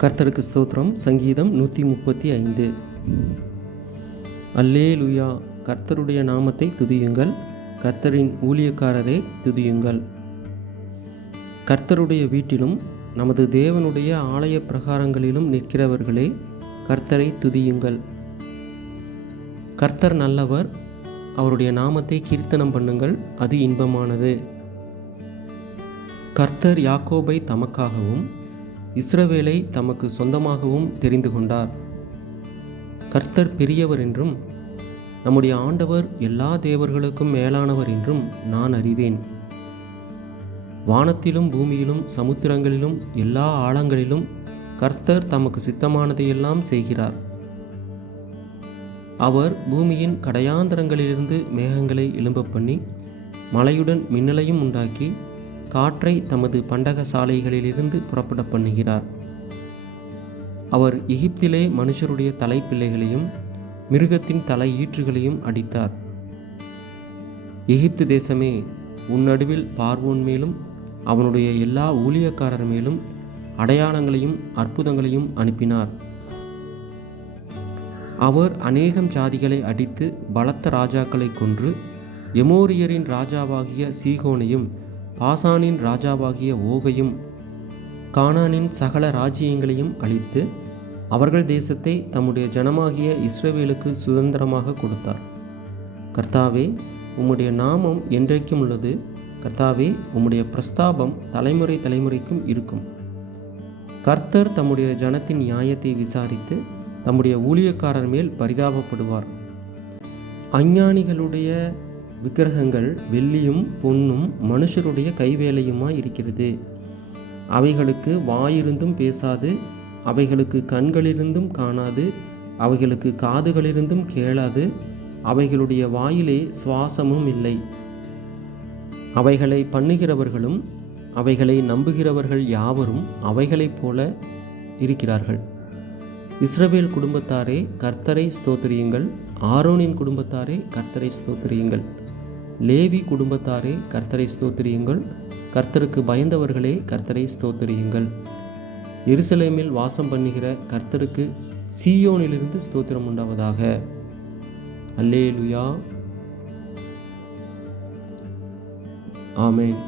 கர்த்தருக்கு ஸ்தோத்திரம். சங்கீதம் 135. அல்லேலூயா. கர்த்தருடைய நாமத்தை துதியுங்கள், கர்த்தரின் ஊழியக்காரரை துதியுங்கள். கர்த்தருடைய வீட்டிலும் நமது தேவனுடைய ஆலய பிரகாரங்களிலும் நிற்கிறவர்களே, கர்த்தரை துதியுங்கள். கர்த்தர் நல்லவர், அவருடைய நாமத்தை கீர்த்தனம் பண்ணுங்கள், அது இன்பமானது. கர்த்தர் யாக்கோபை தமக்காகவும் இஸ்ரவேலை தமக்கு சொந்தமாகவும் தெரிந்து கொண்டார். கர்த்தர் பெரியவர் என்றும் நம்முடைய ஆண்டவர் எல்லா தேவர்களுக்கும் மேலானவர் என்றும் நான் அறிவேன். வானத்திலும் பூமியிலும் சமுத்திரங்களிலும் எல்லா ஆழங்களிலும் கர்த்தர் தமக்கு சித்தமானதையெல்லாம் செய்கிறார். அவர் பூமியின் கடையாந்தரங்களிலிருந்து மேகங்களை எழும்ப பண்ணி மழையுடன் மின்னலையும் உண்டாக்கி காற்றை தமது பண்டக சாலைகளிலிருந்து புறப்பட பண்ணுகிறார். அவர் எகிப்திலே மனுஷருடைய தலைப்பிள்ளைகளையும் மிருகத்தின் தலை ஈற்றுகளையும் அடித்தார். எகிப்து தேசமே, உன் நடுவில் பார்வோன் மேலும் அவனுடைய எல்லா ஊழியக்காரர் மேலும் அடையாளங்களையும் அற்புதங்களையும் அனுப்பினார். அவர் அநேகம் ஜாதிகளை அடித்து பலத்த ராஜாக்களை கொன்று எமோரியரின் ராஜாவாகிய சீகோனையும் பாசானின் ராஜாவாகிய ஓகையும் கானானின் சகல ராஜ்யங்களையும் அழித்து அவர்கள் தேசத்தை தம்முடைய ஜனமாகிய இஸ்ரவேலுக்கு சுதந்திரமாக கொடுத்தார். கர்த்தாவே, உம்முடைய நாமம் என்றைக்கும் உள்ளது. கர்த்தாவே, உம்முடைய பிரஸ்தாபம் தலைமுறை தலைமுறைக்கும் இருக்கும். கர்த்தர் தம்முடைய ஜனத்தின் நியாயத்தை விசாரித்து தம்முடைய ஊழியக்காரர் மேல் பரிதாபப்படுவார். அஞ்ஞானிகளுடைய விக்கிரகங்கள் வெள்ளியும் பொன்னும் மனுஷருடைய கைவேலையுமாய் இருக்கிறது. அவைகளுக்கு வாயிருந்தும் பேசாது, அவைகளுக்கு கண்களிலிருந்தும் காணாது, அவைகளுக்கு காதுகளிலிருந்தும் கேளாது, அவைகளுடைய வாயிலே சுவாசமும் இல்லை. அவைகளை பண்ணுகிறவர்களும் அவைகளை நம்புகிறவர்கள் யாவரும் அவைகளைப் போல இருக்கிறார்கள். இஸ்ரவேல் குடும்பத்தாரே, கர்த்தரை ஸ்தோத்திரியுங்கள். ஆரோனின் குடும்பத்தாரே, கர்த்தரை ஸ்தோத்திரியுங்கள். லேவி குடும்பத்தாரே, கர்த்தரை ஸ்தோத்திரியுங்கள். கர்த்தருக்கு பயந்தவர்களே, கர்த்தரை ஸ்தோத்திரியுங்கள். எருசலேமில் வாசம் பண்ணுகிற கர்த்தருக்கு சீயோனிலிருந்து ஸ்தோத்திரம் உண்டாவதாக. அல்லேலூயா. ஆமென்.